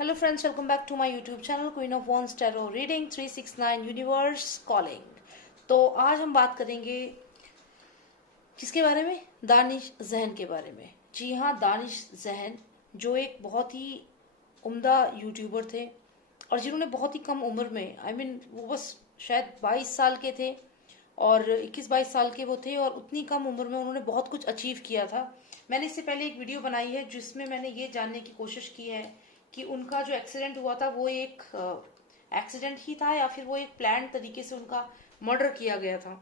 Hello friends, welcome back to my YouTube channel Queen of Wands Tarot Reading 369 Universe Calling। तो आज हम बात करेंगे किसके बारे में? दानिश जहन के बारे में। जी हाँ, दानिश जहन जो एक बहुत ही उम्दा यूट्यूबर थे और जिन्होंने बहुत ही कम उम्र में वो बस शायद 22 साल के थे और 21-22 साल के वो थे और उतनी कम उम्र में उन्होंने बहुत कुछ अचीव किया था। मैंने इससे पहले एक वीडियो बनाई है जिसमें मैंने ये जानने की कोशिश की है कि उनका जो एक्सीडेंट हुआ था वो एक एक्सीडेंट ही था या फिर वो एक प्लान तरीके से उनका मर्डर किया गया था।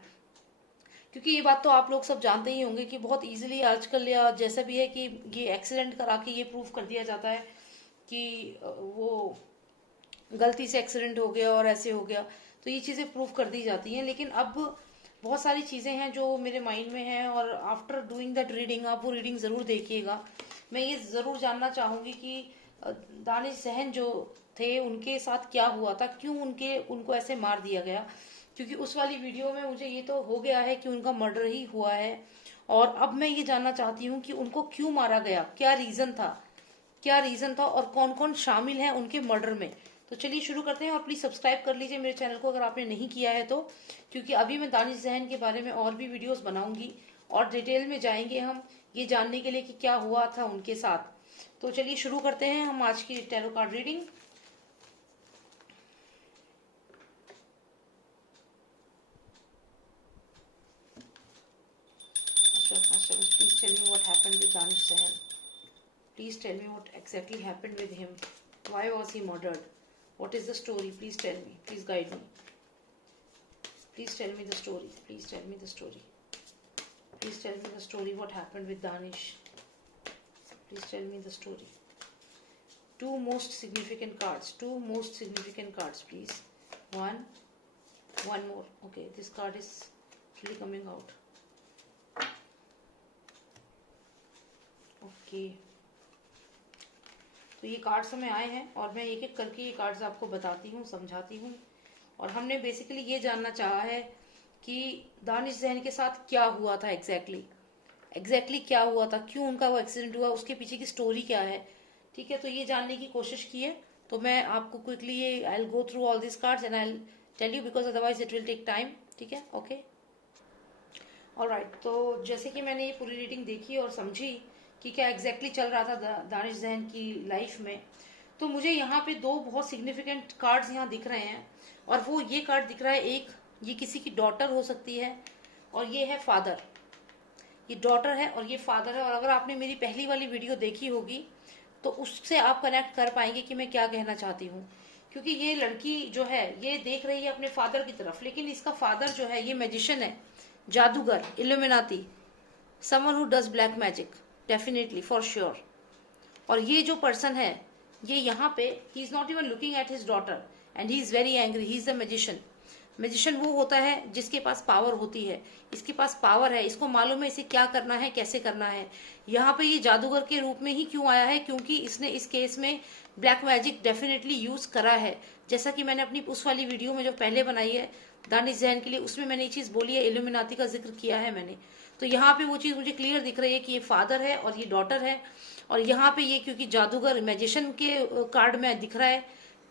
क्योंकि ये बात तो आप लोग सब जानते ही होंगे कि बहुत इजीली आजकल या जैसा भी है कि ये एक्सीडेंट करा के ये प्रूव कर दिया जाता है कि वो गलती से एक्सीडेंट हो गया और ऐसे हो गया, तो ये चीज़ें प्रूव कर दी जाती हैं। लेकिन अब बहुत सारी चीज़ें हैं जो मेरे माइंड में हैं और आफ्टर डूइंग दैट रीडिंग आप वो रीडिंग ज़रूर देखिएगा। मैं ये ज़रूर जानना चाहूँगी कि दानिश जहन जो थे उनके साथ क्या हुआ था, क्यों उनको ऐसे मार दिया गया। क्योंकि उस वाली वीडियो में मुझे ये तो हो गया है कि उनका मर्डर ही हुआ है और अब मैं ये जानना चाहती हूँ कि उनको क्यों मारा गया, क्या रीज़न था और कौन कौन शामिल है उनके मर्डर में। तो चलिए शुरू करते हैं और प्लीज़ सब्सक्राइब कर लीजिए मेरे चैनल को अगर आपने नहीं किया है तो, क्योंकि अभी मैं दानिश जहन के बारे में और भी वीडियोस बनाऊंगी और डिटेल में जाएंगे हम ये जानने के लिए कि क्या हुआ था उनके साथ। तो चलिए शुरू करते हैं हम आज की tarot card reading. Please tell me what happened with Danish Zehen. Please tell me what exactly happened with him. Why was he murdered? What is the story? Please tell me, please guide me, please tell me the story, please tell me the story, please tell me the story. What happened with Danish? Please tell me the story. Two most significant cards, please. One more. Okay, this card is really coming out. Okay. तो ये cards हमें आए हैं और मैं एक एक करके ये कार्ड्स आपको बताती हूँ, समझाती हूँ। और हमने बेसिकली ये जानना चाहा है कि दानिश जहन के साथ क्या हुआ था एग्जैक्टली क्या हुआ था, क्यों उनका वो एक्सीडेंट हुआ, उसके पीछे की स्टोरी क्या है। ठीक है, तो ये जानने की कोशिश की है। तो मैं आपको क्विकली ये I will go through all this cards and I will tell you because otherwise it will take time. ठीक है, ओके, ऑलराइट। तो जैसे कि मैंने ये पूरी रीडिंग देखी और समझी कि क्या एग्जैक्टली चल रहा था दानिश जहन की लाइफ में, तो मुझे यहाँ पे दो बहुत सिग्निफिकेंट कार्ड्स यहाँ दिख रहे हैं। और वो ये कार्ड दिख रहा है, एक ये किसी की डॉटर हो सकती है और ये है फादर। ये डॉटर है और ये फादर है। और अगर आपने मेरी पहली वाली वीडियो देखी होगी तो उससे आप कनेक्ट कर पाएंगे कि मैं क्या कहना चाहती हूँ। क्योंकि ये लड़की जो है ये देख रही है अपने फादर की तरफ, लेकिन इसका फादर जो है ये मैजिशियन है, जादूगर, Illuminati, someone who does black magic, definitely for sure. और ये जो पर्सन है ये यहाँ पे he is not even looking at his daughter and he is very angry. He is a magician वो होता है जिसके पास पावर होती है। इसके पास पावर है, इसको मालूम है इसे क्या करना है, कैसे करना है। यहाँ पे ये जादूगर के रूप में ही क्यों आया है? क्योंकि इसने इस केस में ब्लैक मैजिक डेफिनेटली यूज करा है। जैसा कि मैंने अपनी उस वाली वीडियो में जो पहले बनाई है दानिश जहन के लिए, उसमें मैंने ये चीज बोली है, इल्यूमिनाती का जिक्र किया है मैंने। तो यहाँ पे वो चीज मुझे क्लियर दिख रही है कि ये फादर है और ये डॉटर है। और यहाँ पे ये क्योंकि जादूगर मैजिशियन के कार्ड में दिख रहा है,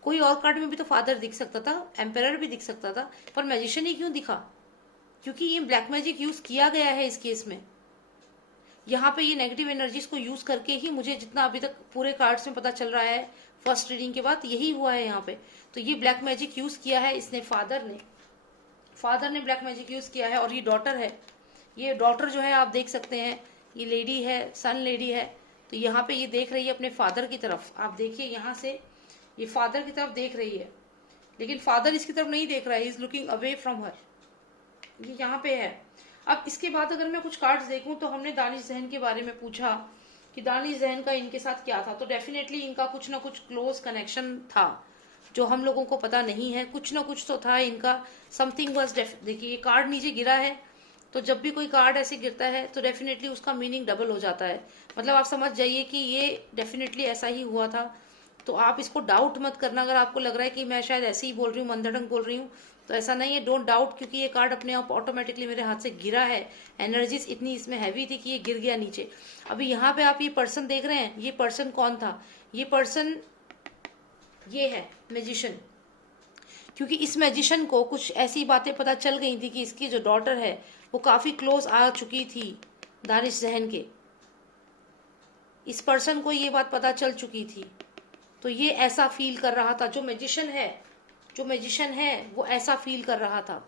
कोई और कार्ड में भी तो फादर दिख सकता था, एम्पेरर भी दिख सकता था, पर मैजिशियन ही क्यों दिखा? क्योंकि ये ब्लैक मैजिक यूज किया गया है इस केस में। यहाँ पे ये नेगेटिव एनर्जीज को यूज करके ही, मुझे जितना अभी तक पूरे कार्ड्स में पता चल रहा है फर्स्ट रीडिंग के बाद, यही हुआ है यहाँ पे। तो ये ब्लैक मैजिक यूज किया है इसने, फादर ने ब्लैक मैजिक यूज किया है। और ये डॉटर है, ये डॉटर जो है आप देख सकते हैं, ये लेडी है, सन लेडी है। तो यहाँ पे ये देख रही है अपने फादर की तरफ। आप देखिए यहाँ से ये फादर की तरफ देख रही है, लेकिन फादर इसकी तरफ नहीं देख रहा है, is looking away from her. ये यहाँ पे है। अब इसके बाद अगर मैं कुछ कार्ड्स देखूं तो हमने दानिश जहन के बारे में पूछा कि दानिश जहन का इनके साथ क्या था। तो डेफिनेटली इनका कुछ ना कुछ क्लोज कनेक्शन था जो हम लोगों को पता नहीं है। कुछ ना कुछ तो था इनका, समथिंग वाज। देखिए ये कार्ड नीचे गिरा है, तो जब भी कोई कार्ड ऐसे गिरता है तो डेफिनेटली उसका मीनिंग डबल हो जाता है। मतलब आप समझ जाइए कि ये डेफिनेटली ऐसा ही हुआ था। तो आप इसको डाउट मत करना। अगर आपको लग रहा है कि मैं शायद ऐसे ही बोल रही हूँ, मंदड़ंग बोल रही हूँ, तो ऐसा नहीं है, डोंट डाउट। क्योंकि ये कार्ड अपने आप ऑटोमेटिकली मेरे हाथ से गिरा है। एनर्जीज इतनी इसमें हैवी थी कि ये गिर गया नीचे। अभी यहाँ पे आप ये पर्सन देख रहे हैं, ये पर्सन कौन था? ये पर्सन ये है मैजिशियन। क्योंकि इस मैजिशियन को कुछ ऐसी बातें पता चल गई थी कि इसकी जो डॉटर है वो काफी क्लोज आ चुकी थी दानिश जहन के। इस पर्सन को ये बात पता चल चुकी थी, तो ये ऐसा फील कर रहा था, जो मैजिशियन है वो ऐसा फील कर रहा था,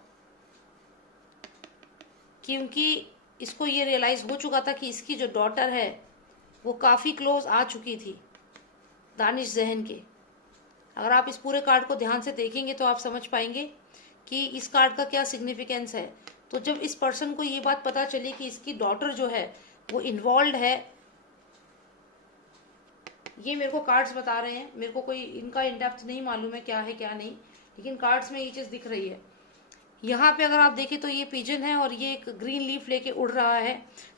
क्योंकि इसको ये रियलाइज हो चुका था कि इसकी जो डॉटर है वो काफी क्लोज आ चुकी थी दानिश जहन के। अगर आप इस पूरे कार्ड को ध्यान से देखेंगे तो आप समझ पाएंगे कि इस कार्ड का क्या सिग्निफिकेंस है। तो जब इस पर्सन को ये बात पता चली कि इसकी डॉटर जो है वो इन्वॉल्व है, ये मेरे को कार्ड्स बता रहे हैं, मेरे को कोई इनका इन डेप्थ नहीं मालूम है क्या है क्या नहीं, लेकिन कार्ड्स में ये चीज दिख रही है। यहाँ पे अगर आप देखें तो ये पिजन है और ये एक ग्रीन लीफ लेके उड़ रहा है।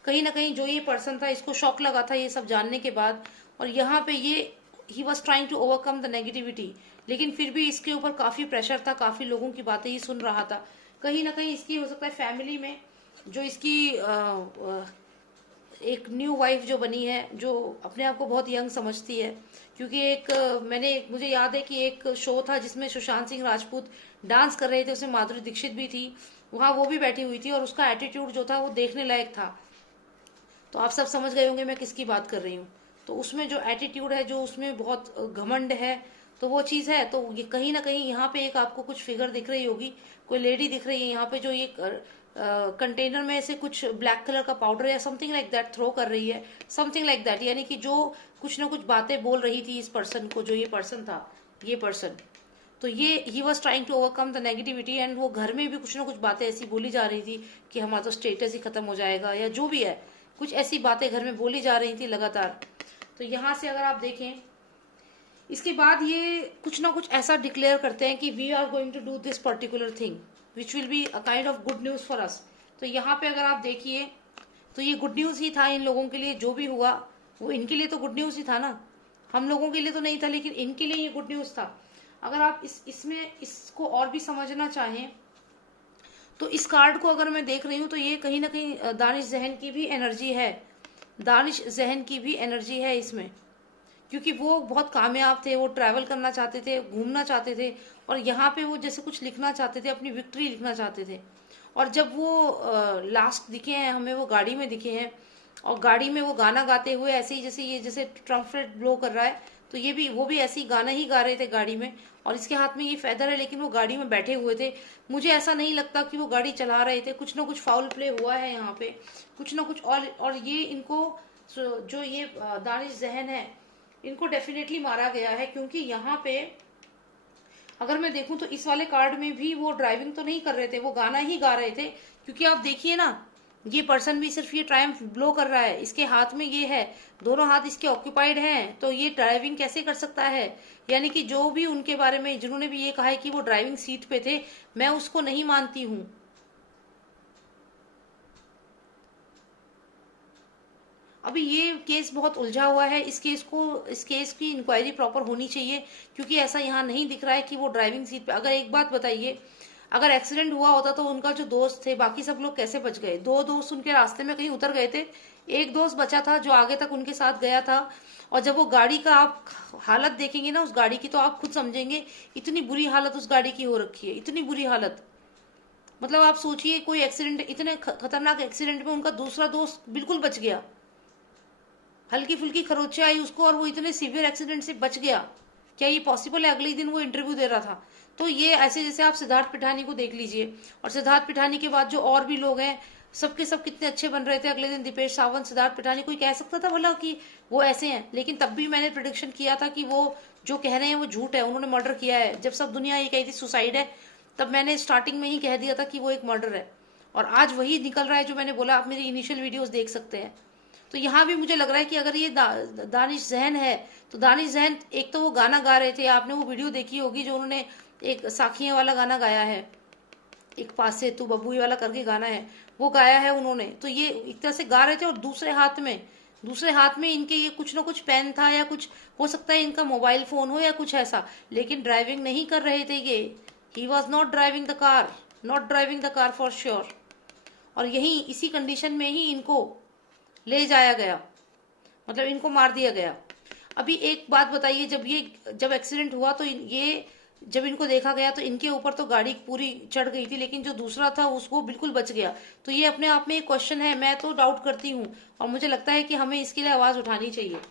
कहीं ना कहीं जो ये पर्सन था इसको शॉक लगा था ये सब जानने के बाद, और यहाँ पे ये he was trying to overcome the negativity, लेकिन फिर भी इसके ऊपर काफी प्रेशर था, काफी लोगों की बातें ही सुन रहा था। कहीं ना कहीं इसकी हो सकता है फैमिली में जो इसकी एक न्यू वाइफ जो बनी है, जो अपने आप को बहुत यंग समझती है, क्योंकि मुझे याद है कि एक शो था जिसमें सुशांत सिंह राजपूत डांस कर रहे थे, उसमें माधुरी दीक्षित भी थी, वहां वो भी बैठी हुई थी और उसका एटीट्यूड जो था वो देखने लायक था। तो आप सब समझ गए होंगे मैं किसकी बात कर रही हूँ। तो उसमें जो एटीट्यूड है, जो उसमें बहुत घमंड है, तो वो चीज है। तो ये कहीं ना कहीं यहाँ पे एक आपको कुछ फिगर दिख रही होगी, कोई लेडी दिख रही है यहाँ पे, जो ये कंटेनर में से कुछ ब्लैक कलर का पाउडर या समथिंग लाइक दैट थ्रो कर रही है, समथिंग लाइक दैट, यानी कि जो कुछ ना कुछ बातें बोल रही थी इस पर्सन को, जो ये पर्सन था, ये पर्सन। तो ये he was trying to overcome the negativity, and वो घर में भी कुछ ना कुछ बातें ऐसी बोली जा रही थी कि हमारा तो स्टेटस ही खत्म हो जाएगा, या जो भी है, कुछ ऐसी बातें घर में बोली जा रही थी लगातार। तो यहाँ से अगर आप देखें, इसके बाद ये कुछ ना कुछ ऐसा डिक्लेयर करते हैं कि we are going to do this particular thing which will be a kind of good news for us. तो यहाँ पे अगर आप देखिए तो ये गुड न्यूज ही था इन लोगों के लिए, जो भी हुआ वो इनके लिए तो गुड न्यूज ही था ना, हम लोगों के लिए तो नहीं था, लेकिन इनके लिए ये गुड न्यूज था। अगर आप इसमें इसको और भी समझना चाहें तो इस कार्ड को अगर मैं देख रही हूँ तो ये कहीं ना कहीं दानिश जहन की भी एनर्जी है, दानिश जहन की भी एनर्जी है इसमें, क्योंकि वो बहुत कामयाब थे, वो ट्रैवल करना चाहते थे, घूमना चाहते थे, और यहाँ पे वो जैसे कुछ लिखना चाहते थे, अपनी विक्ट्री लिखना चाहते थे। और जब वो लास्ट दिखे हैं हमें, वो गाड़ी में दिखे हैं, और गाड़ी में वो गाना गाते हुए ऐसे ही, जैसे ये जैसे ट्रम्पेट ब्लो कर रहा है, तो वो भी ऐसे ही गाना ही गा रहे थे गाड़ी में, और इसके हाथ में ये फेदर है, लेकिन वो गाड़ी में बैठे हुए थे। मुझे ऐसा नहीं लगता कि वो गाड़ी चला रहे थे, कुछ ना कुछ फाउल प्ले हुआ है यहाँ पे, कुछ ना कुछ। और ये इनको जो ये दानिश जहन है, इनको डेफिनेटली मारा गया है, क्योंकि यहाँ पे अगर मैं देखूं तो इस वाले कार्ड में भी वो ड्राइविंग तो नहीं कर रहे थे, वो गाना ही गा रहे थे। क्योंकि आप देखिए ना, ये पर्सन भी सिर्फ ये ट्रायम्फ ब्लो कर रहा है, इसके हाथ में ये है, दोनों हाथ इसके ऑक्यूपाइड हैं, तो ये ड्राइविंग कैसे कर सकता है। यानी कि जो भी उनके बारे में जिन्होंने भी ये कहा है कि वो ड्राइविंग सीट पे थे, मैं उसको नहीं मानती हूँ। अभी ये केस बहुत उलझा हुआ है, इस केस की इंक्वायरी प्रॉपर होनी चाहिए, क्योंकि ऐसा यहाँ नहीं दिख रहा है कि वो ड्राइविंग सीट पे। अगर एक बात बताइए, अगर एक्सीडेंट हुआ होता तो उनका जो दोस्त थे, बाकी सब लोग कैसे बच गए। दो दोस्त उनके रास्ते में कहीं उतर गए थे, एक दोस्त बचा था जो आगे तक उनके साथ गया था। और जब वो गाड़ी का आप हालत देखेंगे ना उस गाड़ी की, तो आप खुद समझेंगे इतनी बुरी हालत उस गाड़ी की हो रखी है, इतनी बुरी हालत। मतलब आप सोचिए, कोई एक्सीडेंट, इतने खतरनाक एक्सीडेंट में उनका दूसरा दोस्त बिल्कुल बच गया, हल्की फुल्की खरोचे आई उसको, और वो इतने सीवियर एक्सीडेंट से बच गया। क्या ये पॉसिबल है। अगले ही दिन वो इंटरव्यू दे रहा था। तो ये ऐसे, जैसे आप सिद्धार्थ पिठानी को देख लीजिए, और सिद्धार्थ पिठानी के बाद जो और भी लोग हैं, सबके सब कितने अच्छे बन रहे थे। अगले दिन दीपेश सावंत, सिद्धार्थ पिठानी, कोई कह सकता था भला कि वो ऐसे हैं। लेकिन तब भी मैंने प्रिडिक्शन किया था कि वो जो कह रहे हैं वो झूठ है, उन्होंने मर्डर किया है। जब सब दुनिया ये कही थी सुसाइड है, तब मैंने स्टार्टिंग में ही कह दिया था कि वो एक मर्डर है, और आज वही निकल रहा है जो मैंने बोला। आप मेरी इनिशियल वीडियोस देख सकते हैं। तो यहाँ भी मुझे लग रहा है कि अगर ये दानिश जहन है, तो दानिश जहन, एक तो वो गाना गा रहे थे, आपने वो वीडियो देखी होगी जो उन्होंने एक साखियां वाला गाना गाया है, एक पास से तू बबुई वाला करके गाना है, वो गाया है उन्होंने। तो ये एक तरह से गा रहे थे, और दूसरे हाथ में इनके ये कुछ ना कुछ पेन था, या कुछ हो सकता है इनका मोबाइल फोन हो या कुछ ऐसा, लेकिन ड्राइविंग नहीं कर रहे थे ये। He was not driving the car for sure. और यही इसी कंडीशन में ही इनको ले जाया गया, मतलब इनको मार दिया गया। अभी एक बात बताइए, जब एक्सीडेंट हुआ तो ये जब इनको देखा गया तो इनके ऊपर तो गाड़ी पूरी चढ़ गई थी, लेकिन जो दूसरा था उसको बिल्कुल बच गया। तो ये अपने आप में एक क्वेश्चन है, मैं तो डाउट करती हूँ, और मुझे लगता है कि हमें इसके लिए आवाज उठानी चाहिए।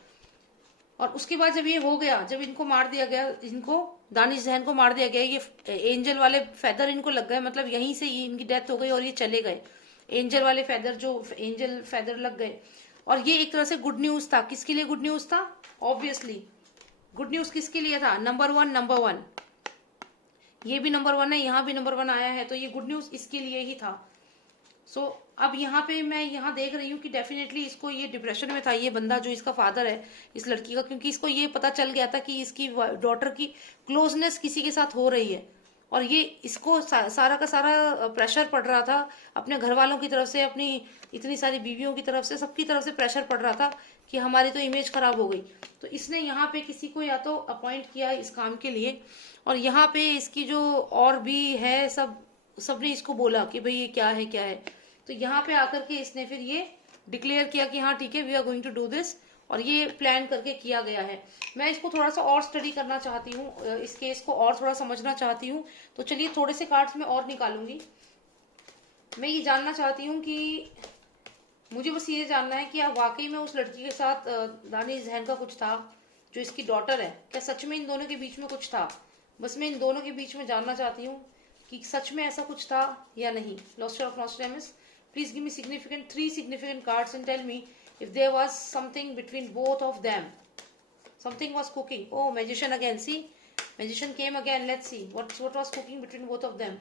और उसके बाद जब ये हो गया, जब इनको मार दिया गया, इनको दानिश जहन को मार दिया गया, ये एंजल वाले फेदर इनको लग गए, मतलब यहीं से ये इनकी डेथ हो गई और ये चले गए। एंजल वाले फेदर, जो एंजल फेदर लग गए। और ये एक तरह से गुड न्यूज था। किसके लिए गुड न्यूज था? ऑब्वियसली गुड न्यूज किसके लिए था? Number one, number one. ये भी नंबर वन है, यहाँ भी नंबर वन आया है, तो ये गुड न्यूज इसके लिए ही था। सो अब यहाँ पे मैं यहाँ देख रही हूँ कि डेफिनेटली इसको, ये डिप्रेशन में था ये बंदा जो इसका फादर है इस लड़की का, क्योंकि इसको ये पता चल गया था कि इसकी डॉटर की क्लोजनेस किसी के साथ हो रही है। और ये इसको सारा का सारा प्रेशर पड़ रहा था अपने घर वालों की तरफ से, अपनी इतनी सारी बीवियों की तरफ से, सबकी तरफ से प्रेशर पड़ रहा था कि हमारी तो इमेज खराब हो गई। तो इसने यहाँ पे किसी को या तो अपॉइंट किया इस काम के लिए, और यहाँ पे इसकी जो और भी है सबने इसको बोला कि भाई ये क्या है क्या है। तो यहाँ पे आकर के इसने फिर ये डिक्लेयर किया कि हाँ ठीक है, we are going to do this, और ये प्लान करके किया गया है। मैं इसको थोड़ा सा और स्टडी करना चाहती हूँ, इस केस को और थोड़ा समझना चाहती हूँ। तो चलिए थोड़े से कार्ड्स में और निकालूंगी। मैं ये जानना चाहती हूँ कि मुझे बस ये जानना है कि वाकई में उस लड़की के साथ दानिश जहन का कुछ था, जो इसकी डॉटर है, क्या सच में इन दोनों के बीच में कुछ था? बस मैं इन दोनों के बीच में जानना चाहती हूँ कि सच में ऐसा कुछ था या नहीं। लॉस्टर of नॉस्ट्रेडमस, please give me three significant cards and tell me if there was something between both of them. Something was cooking. Oh, magician again. See, magician came again. Let's see what was cooking between both of them.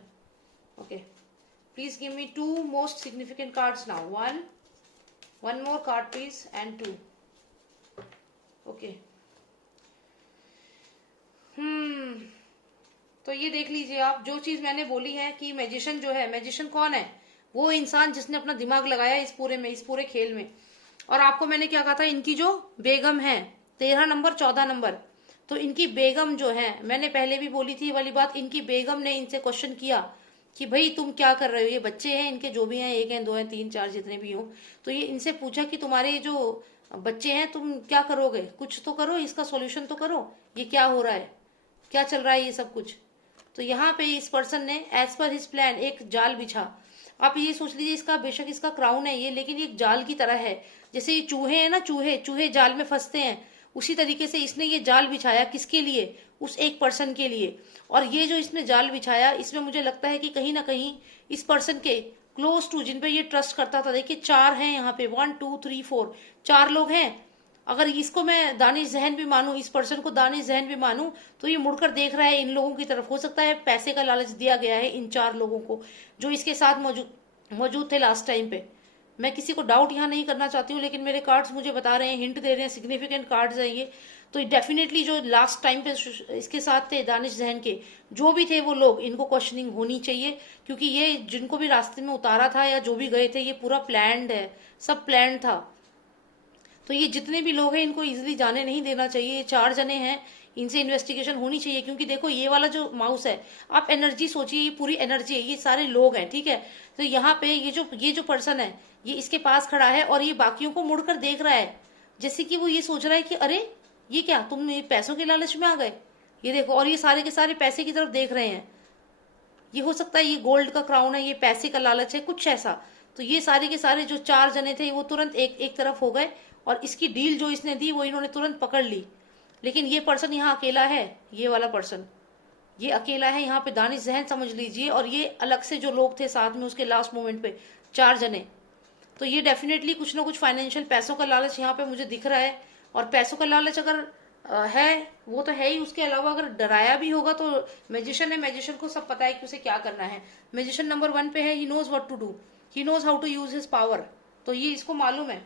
Okay, please give me two most significant cards now. One more card please, and two. Okay. तो ये देख लीजिए आप, जो चीज मैंने बोली है कि मैजिशियन जो है, मैजिशियन कौन है? वो इंसान जिसने अपना दिमाग लगाया इस पूरे खेल में। और आपको मैंने क्या कहा था, इनकी जो बेगम है 13 नंबर 14 नंबर, तो इनकी बेगम जो है, मैंने पहले भी बोली थी ये वाली बात, इनकी बेगम ने इनसे क्वेश्चन किया कि भाई तुम क्या कर रहे हो? ये बच्चे हैं इनके, जो भी हैं, 1 हैं 2 हैं 3 4 जितने भी हो, तो ये इनसे पूछा कि तुम्हारे जो बच्चे हैं तुम क्या करोगे? कुछ तो करो, इसका सोल्यूशन तो करो, ये क्या हो रहा है, क्या चल रहा है ये सब कुछ। तो यहाँ पे इस पर्सन ने एज पर हिज प्लान एक जाल बिछा। आप ये सोच लीजिए, इसका बेशक इसका क्राउन है ये, लेकिन ये एक जाल की तरह है। जैसे ये चूहे हैं ना, चूहे जाल में फंसते हैं, उसी तरीके से इसने ये जाल बिछाया। किसके लिए? उस एक पर्सन के लिए। और ये जो इसने जाल बिछाया, इसमें मुझे लगता है कि कहीं ना कहीं इस पर्सन के क्लोज टू, जिन पे ये ट्रस्ट करता था, देखिए 4 हैं यहाँ पे, 1 2 3 4, 4 लोग हैं। अगर इसको मैं दानिश जहन भी मानूं, इस पर्सन को दानिश जहन भी मानूं, तो ये मुड़कर देख रहा है इन लोगों की तरफ। हो सकता है पैसे का लालच दिया गया है इन 4 लोगों को जो इसके साथ मौजूद थे लास्ट टाइम पे। मैं किसी को डाउट यहाँ नहीं करना चाहती हूँ, लेकिन मेरे कार्ड्स मुझे बता रहे हैं, हिंट दे रहे हैं, सिग्निफिकेंट कार्ड्स हैं ये। तो डेफिनेटली जो लास्ट टाइम पे इसके साथ थे दानिश जहन के, जो भी थे वो लोग, इनको क्वेश्चनिंग होनी चाहिए, क्योंकि ये जिनको भी रास्ते में उतारा था या जो भी गए थे, ये पूरा प्लान्ड है, सब प्लान था। तो ये जितने भी लोग हैं इनको इजीली जाने नहीं देना चाहिए। ये 4 जने हैं, इनसे इन्वेस्टिगेशन होनी चाहिए, क्योंकि देखो ये वाला जो माउस है, आप एनर्जी सोचिए, ये पूरी एनर्जी है, ये सारे लोग हैं, ठीक है। तो यहाँ पे ये जो पर्सन है, ये इसके पास खड़ा है और ये बाकियों को मुड़कर देख रहा है, जैसे कि वो ये सोच रहा है कि अरे ये क्या, तुम पैसों के लालच में आ गए, ये देखो। और ये सारे के सारे पैसे की तरफ देख रहे हैं। ये हो सकता है ये गोल्ड का क्राउन है, ये पैसे का लालच है, कुछ ऐसा। तो ये सारे के सारे जो 4 जने थे वो तुरंत एक तरफ हो गए, और इसकी डील जो इसने दी वो इन्होंने तुरंत पकड़ ली। लेकिन ये पर्सन यहाँ अकेला है, ये वाला पर्सन ये अकेला है यहाँ पे, दानिश जहन समझ लीजिए। और ये अलग से जो लोग थे साथ में उसके लास्ट मोमेंट पे 4 जने। तो ये डेफिनेटली कुछ ना कुछ फाइनेंशियल पैसों का लालच यहाँ पे मुझे दिख रहा है। और पैसों का लालच अगर है वो तो है ही, उसके अलावा अगर डराया भी होगा तो मैजिशियन है, मैजिशियन को सब पता है कि उसे क्या करना है। मैजिशियन नंबर 1 पे है, he knows what to do, he knows how to use his power, तो ये इसको मालूम है।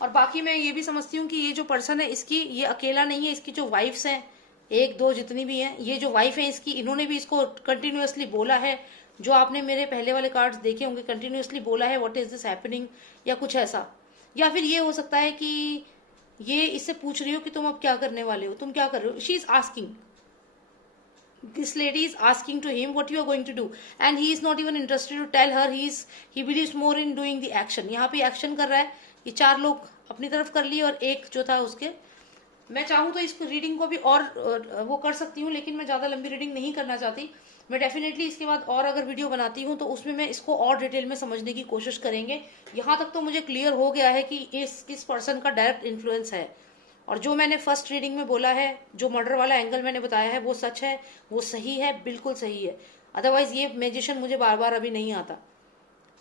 और बाकी मैं ये भी समझती हूँ कि ये जो पर्सन है इसकी, ये अकेला नहीं है, इसकी जो वाइफ्स हैं 1 2 जितनी भी हैं, ये जो वाइफ है इसकी, इन्होंने भी इसको कंटिन्यूअसली बोला है। जो आपने मेरे पहले वाले कार्ड्स देखे होंगे, कंटिन्यूअसली बोला है व्हाट इज दिस हैपनिंग, या कुछ ऐसा। या फिर ये हो सकता है कि ये इससे पूछ रही हो कि तुम अब क्या करने वाले हो, तुम क्या कर रहे हो। She is asking, this lady is asking to him what you are going to do, and he is not even interested to tell her. He believes more in doing the action. यहाँ पे action कर रहा है। ये 4 लोग अपनी तरफ कर लिए और एक जो था उसके मैं चाहूँ तो इस रीडिंग को भी और वो कर सकती हूँ, लेकिन मैं ज़्यादा लंबी रीडिंग नहीं करना चाहती। मैं डेफिनेटली इसके बाद और अगर वीडियो बनाती हूँ तो उसमें मैं इसको और डिटेल में समझने की कोशिश करेंगे। यहाँ तक तो मुझे क्लियर हो गया है कि इस पर्सन का डायरेक्ट इन्फ्लुएंस है, और जो मैंने फर्स्ट रीडिंग में बोला है, जो मर्डर वाला एंगल मैंने बताया है, वो सच है, वो सही है, बिल्कुल सही है। अदरवाइज ये मैजिशियन मुझे बार बार अभी नहीं आता।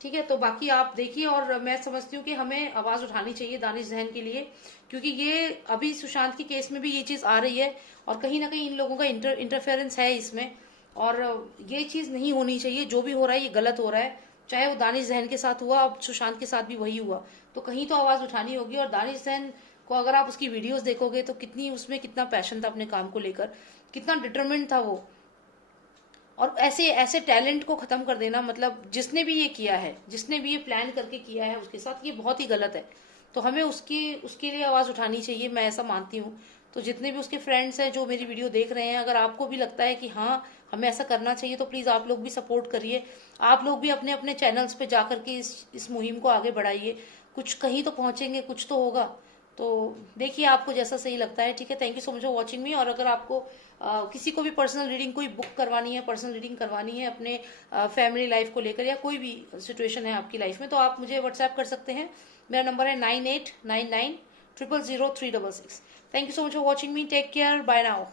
ठीक है, तो बाकी आप देखिए, और मैं समझती हूँ कि हमें आवाज उठानी चाहिए दानिश जैन के लिए, क्योंकि ये अभी सुशांत की केस में भी ये चीज आ रही है, और कहीं ना कहीं इन लोगों का इंटरफेरेंस है इसमें, और ये चीज नहीं होनी चाहिए। जो भी हो रहा है ये गलत हो रहा है, चाहे वो दानिश जैन के साथ हुआ, अब सुशांत के साथ भी वही हुआ, तो कहीं तो आवाज उठानी होगी। और दानिश जैन को अगर आप उसकी वीडियोस देखोगे तो कितनी उसमें कितना पैशन था अपने काम को लेकर, कितना डिटरमिन्ड था वो। और ऐसे ऐसे टैलेंट को खत्म कर देना, मतलब जिसने भी ये किया है, जिसने भी ये प्लान करके किया है उसके साथ, ये बहुत ही गलत है। तो हमें उसकी उसके लिए आवाज उठानी चाहिए, मैं ऐसा मानती हूँ। तो जितने भी उसके फ्रेंड्स हैं जो मेरी वीडियो देख रहे हैं, अगर आपको भी लगता है कि हाँ हमें ऐसा करना चाहिए, तो प्लीज आप लोग भी सपोर्ट करिए। आप लोग भी अपने अपने चैनल्स पे जाकर के इस मुहिम को आगे बढ़ाइए। कुछ कहीं तो पहुंचेंगे, कुछ तो होगा। तो देखिए आपको जैसा सही लगता है। ठीक है, thank you so much for watching मी। और अगर आपको किसी को भी पर्सनल रीडिंग कोई बुक करवानी है, पर्सनल रीडिंग करवानी है अपने फैमिली लाइफ को लेकर, या कोई भी सिचुएशन है आपकी लाइफ में, तो आप मुझे व्हाट्सएप कर सकते हैं। मेरा नंबर है 9899000366। Thank you so much for watching me. Take care, bye now.